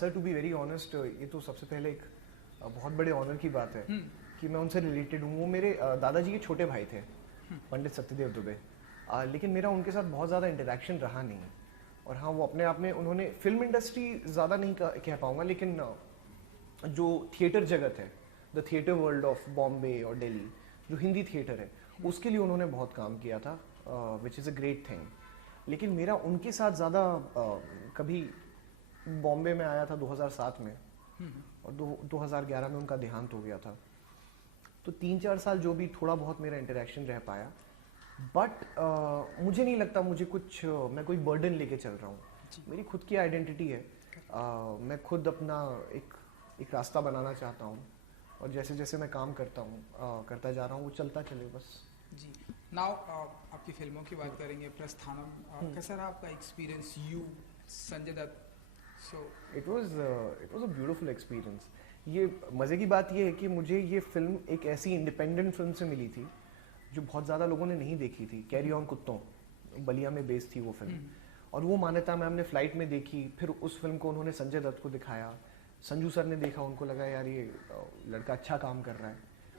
Sir to be very honest, ये तो सबसे पहले एक बहुत बड़े ऑनर की बात है कि मैं उनसे रिलेटेड हूँ। वो मेरे दादाजी के छोटे भाई थे, पंडित सत्यदेव दुबे। लेकिन मेरा उनके साथ बहुत ज़्यादा इंटरेक्शन रहा नहीं। और हाँ, वो अपने आप में उन्होंने फिल्म इंडस्ट्री ज़्यादा नहीं कह पाऊँगा, लेकिन जो थिएटर जगत है, the theatre world of Bombay और दिल्ली, जो हिंदी थिएटर है, उसके लिए उन्होंने बहुत काम किया था, which is a great thing. लेकिन मेरा उनके साथ ज़्यादा कभी बॉम्बे में आया था 2007 में, और 2011 में उनका देहांत हो गया था। तो 3-4 साल जो भी थोड़ा बहुत मेरा इंटरेक्शन रह पाया, बट मुझे नहीं लगता मुझे कुछ मैं कोई बर्डन लेके चल रहा हूँ। मेरी खुद की आइडेंटिटी है, मैं खुद अपना एक रास्ता बनाना चाहता हूँ, और जैसे जैसे मैं काम करता जा रहा हूँ, वो चलता चले बस। जी, नाउ आपकी फिल्मों की बात करेंगे। प्रस्थानम, कैसा रहा आपका experience? You Sanjay Dutt, so it was a beautiful experience. ये मज़े की बात ये है कि मुझे ये फिल्म एक ऐसी इंडिपेंडेंट फिल्म से मिली थी जो बहुत ज़्यादा लोगों ने नहीं देखी थी। कैरी ऑन कुत्तों, बलिया में बेस्ड थी वो फिल्म, और वो मान्यता मैं हमने फ्लाइट में देखी। फिर उस फिल्म को उन्होंने संजय दत्त को दिखाया, संजू सर ने देखा, उनको लगा यार ये लड़का अच्छा काम कर रहा है,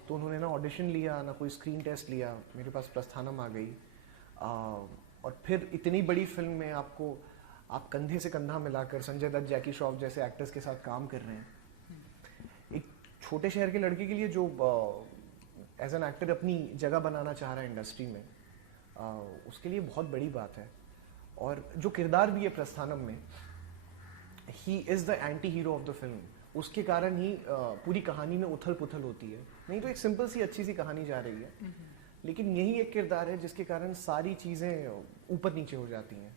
तो उन्होंने ना ऑडिशन लिया, ना कोई स्क्रीन टेस्ट लिया, मेरे पास प्रस्थानम आ गई। और फिर इतनी बड़ी फिल्म में आप कंधे से कंधा मिलाकर संजय दत्त, जैकी श्रॉफ जैसे एक्टर्स के साथ काम कर रहे हैं। एक छोटे शहर के लड़के के लिए जो एज एन एक्टर अपनी जगह बनाना चाह रहा है इंडस्ट्री में, उसके लिए बहुत बड़ी बात है। और जो किरदार भी है प्रस्थानम में, he is the anti hero of the film. उसके कारण ही पूरी कहानी में उथल पुथल होती है। नहीं तो एक सिंपल सी अच्छी सी कहानी जा रही है, लेकिन यही एक किरदार है जिसके कारण सारी चीज़ें ऊपर नीचे हो जाती हैं।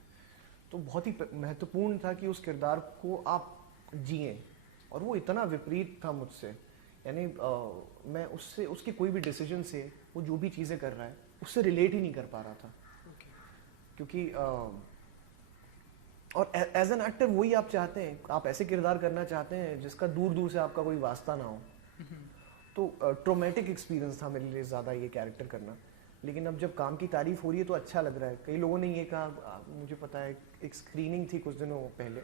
तो बहुत ही महत्वपूर्ण था कि उस किरदार को आप जिएं, और वो इतना विपरीत था मुझसे। यानी मैं उसके कोई भी डिसीजन से, वो जो भी चीज़ें कर रहा है, उससे रिलेट ही नहीं कर पा रहा था। क्योंकि और एज एन एक्टर वही आप चाहते हैं, आप ऐसे किरदार करना चाहते हैं जिसका दूर दूर से आपका कोई वास्ता ना हो। तो ट्रोमेटिक एक्सपीरियंस था मेरे लिए ज़्यादा ये कैरेक्टर करना। लेकिन अब जब काम की तारीफ हो रही है तो अच्छा लग रहा है। कई लोगों ने ये कहा, मुझे पता है एक स्क्रीनिंग थी कुछ दिनों पहले,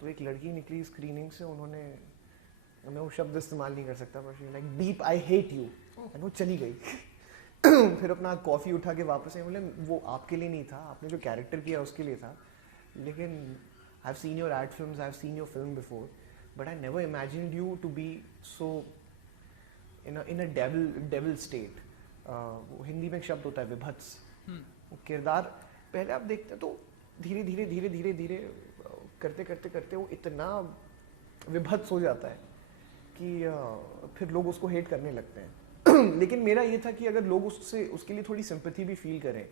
तो एक लड़की निकली स्क्रीनिंग से, उन्होंने, मैं वो शब्द इस्तेमाल नहीं कर सकता, बस like beep I hate you, and वो चली गई। फिर अपना कॉफ़ी उठा के वापस आई, बोले वो आपके लिए नहीं था, आपने जो कैरेक्टर किया उसके लिए था। लेकिन I have seen your ad films, I have seen your film before, but I never imagined you to be so in a devil state. वो हिंदी में एक शब्द होता है विभत्स। वो किरदार पहले आप देखते हैं तो धीरे धीरे धीरे धीरे धीरे करते करते करते वो इतना विभत्स हो जाता है कि फिर लोग उसको हेट करने लगते हैं। लेकिन मेरा ये था कि अगर लोग उसके लिए थोड़ी सिंपैथी भी फील करें,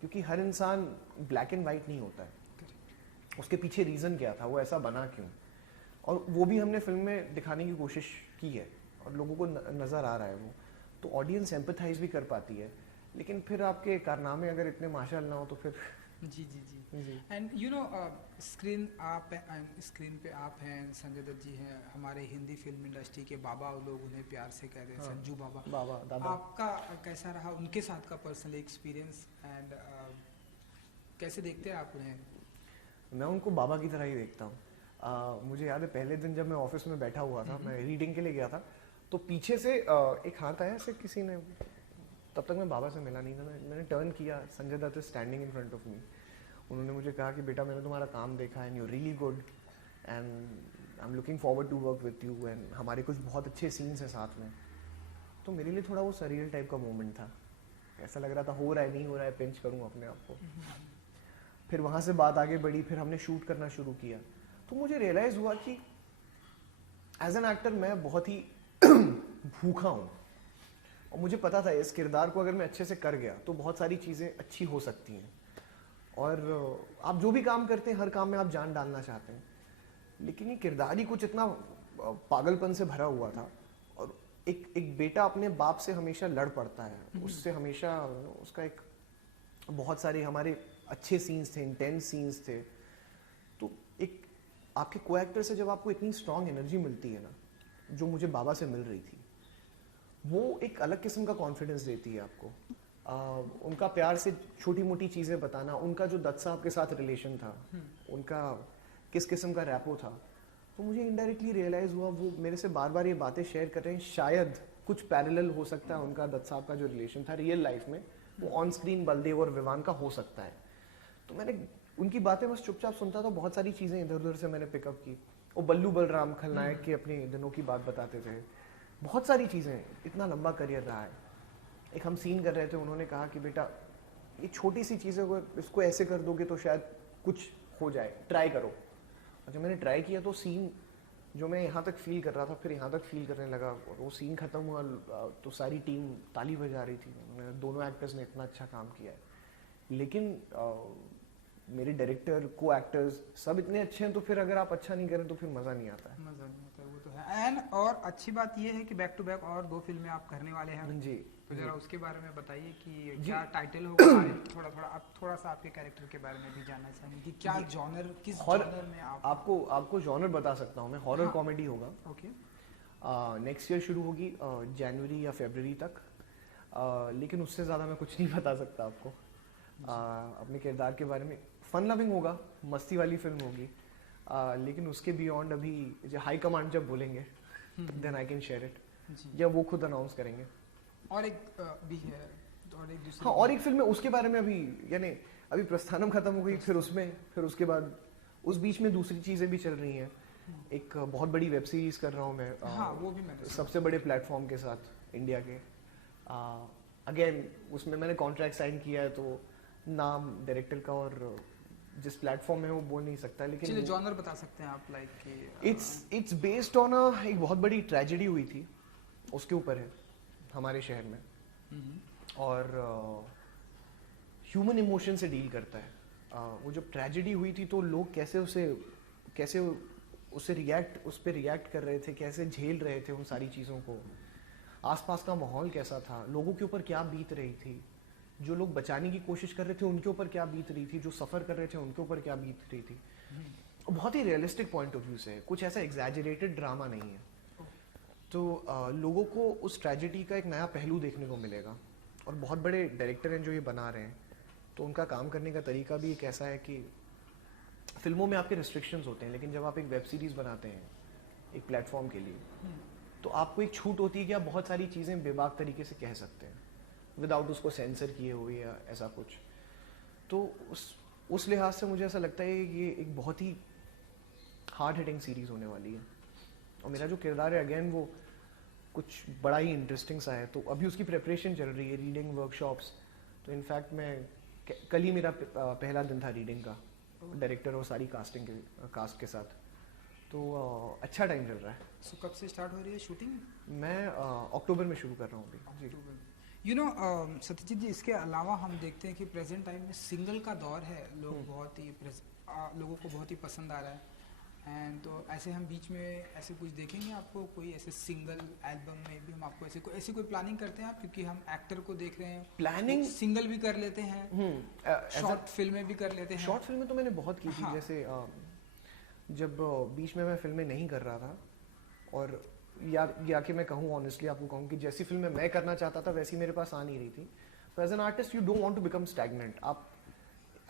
क्योंकि हर इंसान ब्लैक एंड वाइट नहीं होता है, उसके पीछे रीज़न क्या था, वो ऐसा बना क्यों, और वो भी हमने फिल्म में दिखाने की कोशिश की है, और लोगों को नज़र आ रहा है वो, तो ऑडियंस एम्पथाइज भी कर पाती है। लेकिन फिर आपके कारनामे अगर इतने माशाल ना हो तो फिर जी जी जी। एंड यू नो, स्क्रीन पे आप हैं, संजय दत्त जी हैं, हमारे हिंदी फिल्म इंडस्ट्री के बाबा, लोग उन्हें प्यार से कहते हैं, संजू बाबा दादा। आपका कैसा रहा उनके साथ का पर्सनल एक्सपीरियंस, एंड कैसे देखते हैं आप उन्हें? मैं उनको बाबा की तरह ही देखता हूँ। मुझे याद है पहले दिन जब मैं ऑफिस में बैठा हुआ था, मैं रीडिंग के लिए गया था, तो पीछे से एक हाथ आया ऐसे किसी ने, तब तक मैं बाबा से मिला नहीं था। मैंने टर्न किया, Sanjay Dutt is standing in front of me. उन्होंने मुझे कहा कि बेटा मैंने तुम्हारा काम देखा and you really good, and I am looking forward to work with you, and हमारे कुछ बहुत अच्छे सीन्स हैं साथ में। तो मेरे लिए थोड़ा वो सरियल टाइप का मोमेंट था, ऐसा लग रहा था हो रहा है नहीं हो रहा है, पिंच करूँ अपने आप को। फिर वहाँ से बात आगे बढ़ी, फिर हमने शूट करना शुरू किया, तो मुझे रियलाइज़ हुआ कि एज एन एक्टर मैं बहुत ही भूखा हूँ, और मुझे पता था इस किरदार को अगर मैं अच्छे से कर गया तो बहुत सारी चीज़ें अच्छी हो सकती हैं। और आप जो भी काम करते हैं, हर काम में आप जान डालना चाहते हैं, लेकिन ये किरदार ही कुछ इतना पागलपन से भरा हुआ था। और एक बेटा अपने बाप से हमेशा लड़ पड़ता है, उससे हमेशा उसका एक बहुत सारे हमारे अच्छे सीन्स थे, इंटेंस सीन्स थे। तो एक आपके को एक्टर से जब आपको इतनी स्ट्रांग एनर्जी मिलती है ना, जो मुझे बाबा से मिल रही थी, वो एक अलग किस्म का कॉन्फिडेंस देती है आपको। उनका प्यार से छोटी मोटी चीज़ें बताना, उनका जो दत्त साहब के साथ रिलेशन था, उनका किस किस्म का रैपो था, तो मुझे इनडायरेक्टली रियलाइज़ हुआ वो मेरे से बार बार ये बातें शेयर कर रहे हैं, शायद कुछ पैरेलल हो सकता है उनका दत्त साहब का जो रिलेशन था रियल लाइफ में वो ऑन स्क्रीन बलदेव और विवान का हो सकता है। तो मैंने उनकी बातें बस चुपचाप सुनता था, बहुत सारी चीज़ें इधर उधर से मैंने पिकअप की। वो बल्लू बलराम खलनायक के अपने दिनों की बात बताते थे, बहुत सारी चीज़ें, इतना लंबा करियर रहा है। एक हम सीन कर रहे थे, उन्होंने कहा कि बेटा ये छोटी सी चीज़ें को इसको ऐसे कर दोगे तो शायद कुछ हो जाए, ट्राई करो। और जब मैंने ट्राई किया तो सीन जो मैं यहाँ तक फील कर रहा था फिर यहाँ तक फील करने लगा, और वो सीन ख़त्म हुआ तो सारी टीम ताली बजा रही थी। दोनों एक्टर्स ने इतना अच्छा काम किया है, लेकिन मेरे डायरेक्टर को एक्टर्स सब इतने अच्छे हैं, तो फिर अगर आप अच्छा नहीं करें तो फिर मज़ा नहीं आता है। मज़ा नहीं आता, वो तो है। एंड और अच्छी बात ये है कि बैक टू बैक और 2 फिल्में आप करने वाले हैं जी। तो जरा उसके बारे में बताइए कि क्या टाइटल होगा, थोड़ा सा आपके कैरेक्टर के बारे में भी जानना चाहेंगे कि क्या जॉनर, किस जॉनर में आपको जॉनर बता सकता हूँ मैं, हॉरर कॉमेडी होगा। ओके। नेक्स्ट ईयर शुरू होगी जनवरी या फरवरी तक, लेकिन उससे ज़्यादा मैं कुछ नहीं बता सकता आपको अपने किरदार के बारे में। फन लविंग होगा, मस्ती वाली फिल्म होगी, लेकिन उसके बियॉन्ड अभी जो हाई कमांड जब बोलेंगे then I can share it, या वो खुद अनाउंस करेंगे। और एक भी है, और एक दूसरी, हाँ, और एक फिल्म है उसके बारे में अभी, यानी अभी प्रस्थानम खत्म हो गई, फिर उसके बाद उस बीच में दूसरी चीज़ें भी चल रही हैं। एक बहुत बड़ी वेब सीरीज कर रहा हूँ मैं, हाँ, वो भी मैंने सबसे बड़े प्लेटफॉर्म के साथ इंडिया के। अगेन उसमें मैंने कॉन्ट्रैक्ट साइन किया है, तो नाम डायरेक्टर का और जिस प्लेटफॉर्म में वो बोल नहीं सकता, लेकिन चलिए जॉनर बता सकते हैं आप, लाइक कि इट्स बेस्ड ऑन एक बहुत बड़ी ट्रेजेडी हुई थी, उसके ऊपर है हमारे शहर में, और ह्यूमन इमोशन से डील करता है। वो जब ट्रेजेडी हुई थी तो लोग कैसे उस पर रिएक्ट कर रहे थे, कैसे झेल रहे थे उन सारी चीज़ों को, आसपास का माहौल कैसा था, लोगों के ऊपर क्या बीत रही थी, जो लोग बचाने की कोशिश कर रहे थे उनके ऊपर क्या बीत रही थी, जो सफ़र कर रहे थे उनके ऊपर क्या बीत रही थी। बहुत ही रियलिस्टिक पॉइंट ऑफ व्यू से, कुछ ऐसा एग्जैजरेटेड ड्रामा नहीं है। तो लोगों को उस ट्रेजेडी का एक नया पहलू देखने को मिलेगा, और बहुत बड़े डायरेक्टर हैं जो ये बना रहे हैं, तो उनका काम करने का तरीका भी एक ऐसा है कि फिल्मों में आपके रिस्ट्रिक्शंस होते हैं, लेकिन जब आप एक वेब सीरीज़ बनाते हैं एक प्लेटफॉर्म के लिए, तो आपको एक छूट होती है कि आप बहुत सारी चीज़ें बेबाक तरीके से कह सकते हैं विदाउट उसको सेंसर किए हुए या ऐसा कुछ। तो उस लिहाज से मुझे ऐसा लगता है कि ये एक बहुत ही हार्ड हिटिंग सीरीज़ होने वाली है, और मेरा जो किरदार है अगेन वो कुछ बड़ा ही इंटरेस्टिंग सा है। तो अभी उसकी प्रिपरेशन चल रही है, रीडिंग वर्कशॉप्स। तो इनफैक्ट मैं कल ही मेरा पहला दिन था रीडिंग का, डायरेक्टर और सारी कास्ट के साथ, तो अच्छा टाइम चल रहा है। सो कब से स्टार्ट हो रही है शूटिंग? मैं अक्टूबर में शुरू कर रहा हूँ अभी। यू नो सत्यजीत जी, इसके अलावा हम देखते हैं कि प्रेजेंट टाइम में सिंगल का दौर है, लोग लोगों को बहुत ही पसंद आ रहा है। एंड तो ऐसे हम बीच में ऐसे कुछ देखेंगे आपको, कोई ऐसे सिंगल एल्बम में भी हम आपको ऐसी कोई प्लानिंग करते हैं आप, क्योंकि हम एक्टर को देख रहे हैं, प्लानिंग सिंगल भी कर लेते हैं, शॉर्ट फिल्में भी कर लेते हैं। शॉर्ट फिल्में तो मैंने बहुत की थी। हाँ। जैसे जब बीच में मैं फिल्में नहीं कर रहा था, और या कि मैं कहूँ ऑनेस्टली आपको कहूँ कि जैसी फिल्में मैं करना चाहता था वैसी मेरे पास आ नहीं रही थी। तो as an artist you don't want to become stagnant, आप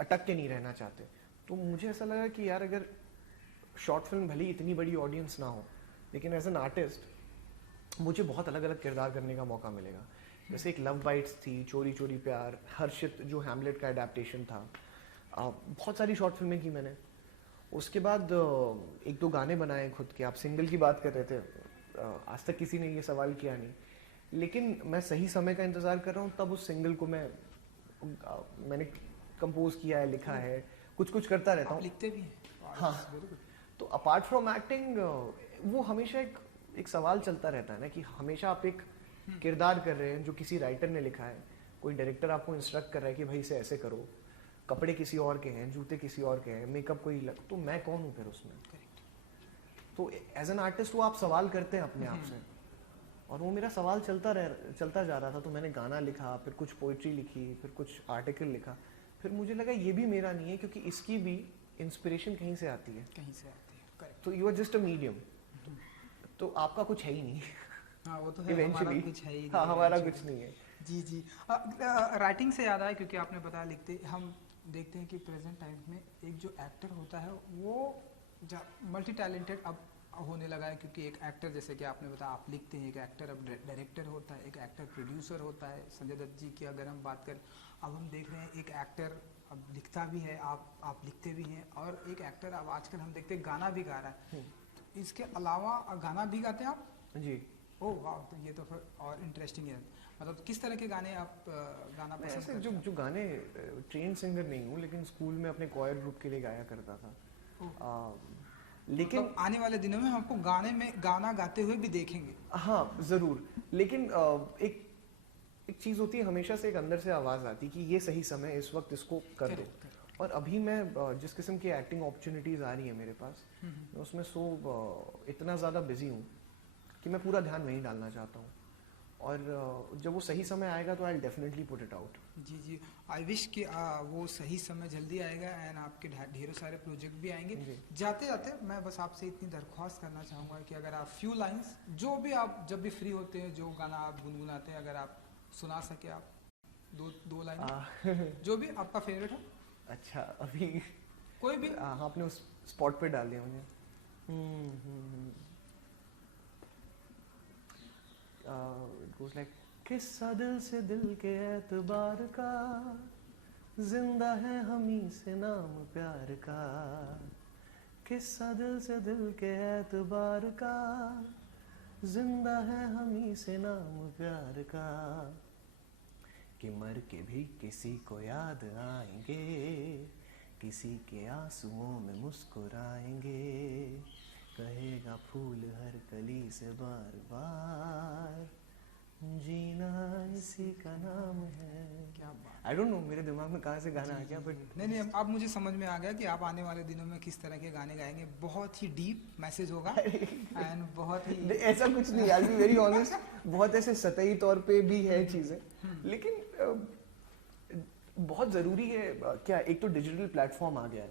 अटक के नहीं रहना चाहते। तो मुझे ऐसा लगा कि यार अगर शॉर्ट फिल्म भले ही इतनी बड़ी ऑडियंस ना हो, लेकिन एज एन आर्टिस्ट मुझे बहुत अलग अलग किरदार करने का मौका मिलेगा। जैसे एक लव बाइट्स थी, चोरी चोरी प्यार, हर्षित जो हैमलेट का एडेप्टेशन था, बहुत सारी शॉर्ट फिल्में की मैंने। उसके बाद एक दो गाने बनाए खुद के। आप सिंगल की बात कर रहे थे, आज तक किसी ने ये सवाल किया नहीं, लेकिन मैं सही समय का इंतज़ार कर रहा हूँ, तब उस सिंगल को मैंने कंपोज किया है, लिखा है, कुछ करता रहता हूँ। लिखते भी हैं? हाँ। तो अपार्ट फ्रॉम एक्टिंग वो हमेशा एक सवाल चलता रहता है ना, कि हमेशा आप एक किरदार कर रहे हैं जो किसी राइटर ने लिखा है, कोई डायरेक्टर आपको इंस्ट्रक्ट कर रहा है कि भाई इसे ऐसे करो, कपड़े किसी और के हैं, जूते किसी और के हैं, मेकअप कोई तो मैं कौन हूँ फिर उसमें? तो एज एन आर्टिस्ट वो आप सवाल करते हैं अपने आप से, और वो मेरा सवाल चलता जा रहा था। तो मैंने गाना लिखा, फिर कुछ पोइट्री लिखी, फिर कुछ आर्टिकल लिखा, फिर मुझे लगा ये भी मेरा नहीं है, क्योंकि इसकी भी इंस्पिरेशन कहीं से आती है। करेक्ट। तो you are just a medium, तो आपका कुछ है ही नहीं। हाँ, वो तो है, हमारा कुछ है ही नहीं। हाँ, हमारा कुछ नहीं है। जी। राइटिंग से याद आया, क्योंकि आपने बताया लिखते, हम देखते हैं कि प्रेजेंट टाइम में एक जो एक्टर होता है वो मल्टी टैलेंटेड अब होने लगा है, क्योंकि एक एक्टर, जैसे कि आपने बताया आप लिखते हैं, एक एक्टर अब डायरेक्टर होता है, एक एक्टर प्रोड्यूसर होता है। संजय दत्त जी की अगर हम बात करें, अब हम देख रहे हैं एक एक्टर अब लिखता भी है, आप लिखते भी हैं, और एक एक्टर अब आजकल हम देखते हैं गाना भी गा रहा है। तो इसके अलावा गाना भी गाते हैं आप? जी। ओह वाह, तो ये तो फिर और इंटरेस्टिंग है। मतलब किस तरह के गाने आप गाना पसंद करते हैं? जो गाने, ट्रेन सिंगर नहीं हूँ, लेकिन स्कूल में अपने कॉयर ग्रुप के लिए गाया करता था। लेकिन मतलब आने वाले दिनों में हमको गाना गाते हुए भी देखेंगे। हाँ ज़रूर, लेकिन एक चीज़ होती है, हमेशा से एक अंदर से आवाज़ आती है कि ये सही समय, इस वक्त इसको कर दो। और अभी मैं जिस किस्म की एक्टिंग अपॉर्चुनिटीज़ आ रही है मेरे पास, मैं उसमें इतना ज़्यादा बिजी हूँ कि मैं पूरा ध्यान वहीं डालना चाहता हूँ, और जब वो सही समय आएगा तो I will definitely put it out. जी, आई विश कि वो सही समय जल्दी आएगा एंड आपके ढेरों सारे प्रोजेक्ट भी आएंगे। जाते जाते मैं बस आपसे इतनी दरख्वास्त करना चाहूँगा कि अगर आप फ्यू लाइंस, जो भी आप जब भी फ्री होते हैं, जो गाना आप गुनगुनाते हैं, अगर आप सुना सके, आप दो लाइन जो भी आपका फेवरेट हो। अच्छा, अभी कोई भी? हाँ, आपने उस स्पॉट पे डाल दिया मुझे। It goes like, किस्सा दिल से दिल के एतबार का, जिंदा है हमी से नाम प्यार का। किस्सा दिल से दिल के एतबार का, जिंदा है हमी से नाम प्यार का। कि मर के भी किसी को याद आएंगे, किसी के आंसुओं में मुस्कुराएंगे। कहेगा फूल हर कली से बार बार, जीना इसी का नाम है। क्या बात! आई डोंट नो मेरे दिमाग में कहाँ से गाना आ गया, बट नहीं, अब मुझे समझ में आ गया कि आप आने वाले दिनों में किस तरह के गाने गाएंगे। बहुत ही डीप मैसेज होगा एंड बहुत ही ऐसा कुछ नहीं, आई बी वेरी ऑनेस्ट, बहुत ऐसे सतही तौर पे भी है चीज़ें, लेकिन बहुत ज़रूरी है। क्या, एक तो डिजिटल प्लेटफॉर्म आ गया है,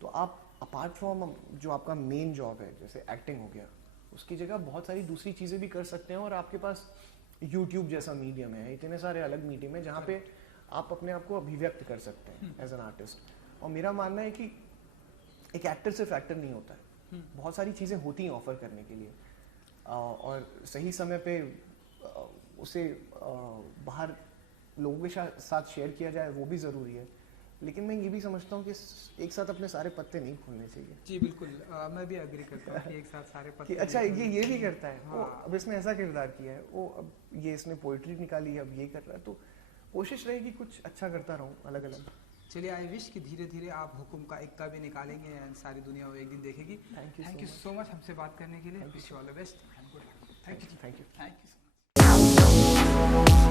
तो आप अपार्ट फ्रॉम जो आपका मेन जॉब है, जैसे एक्टिंग हो गया, उसकी जगह बहुत सारी दूसरी चीज़ें भी कर सकते हैं। और आपके पास यूट्यूब जैसा मीडियम है, इतने सारे अलग मीडियम है जहाँ पे आप अपने आप को अभिव्यक्त कर सकते हैं एज एन आर्टिस्ट। और मेरा मानना है कि एक एक्टर सिर्फ एक्टर नहीं होता है, बहुत सारी चीज़ें होती हैं ऑफर करने के लिए, और सही समय पे उसे बाहर लोगों के साथ शेयर किया जाए, वो भी ज़रूरी है। लेकिन मैं ये भी समझता हूँ कि एक साथ अपने सारे पत्ते नहीं खोलने चाहिए। जी बिल्कुल, मैं भी एग्री करता हूँ कि एक साथ सारे पत्ते। अच्छा, ये भी करता है। हाँ। अब इसने ऐसा किरदार किया है, वो अब ये इसने पोइट्री निकाली है, अब ये कर रहा है, तो कोशिश रहेगी कुछ अच्छा करता रहूँ अलग अलग। चलिए, आई विश कि धीरे धीरे आप हुकुम का इक्का भी निकालेंगे एंड सारी दुनिया वो एक दिन देखेगी। थैंक यू सो मच हमसे बात करने के लिए। Wish you all the best and good luck. Thank you so much.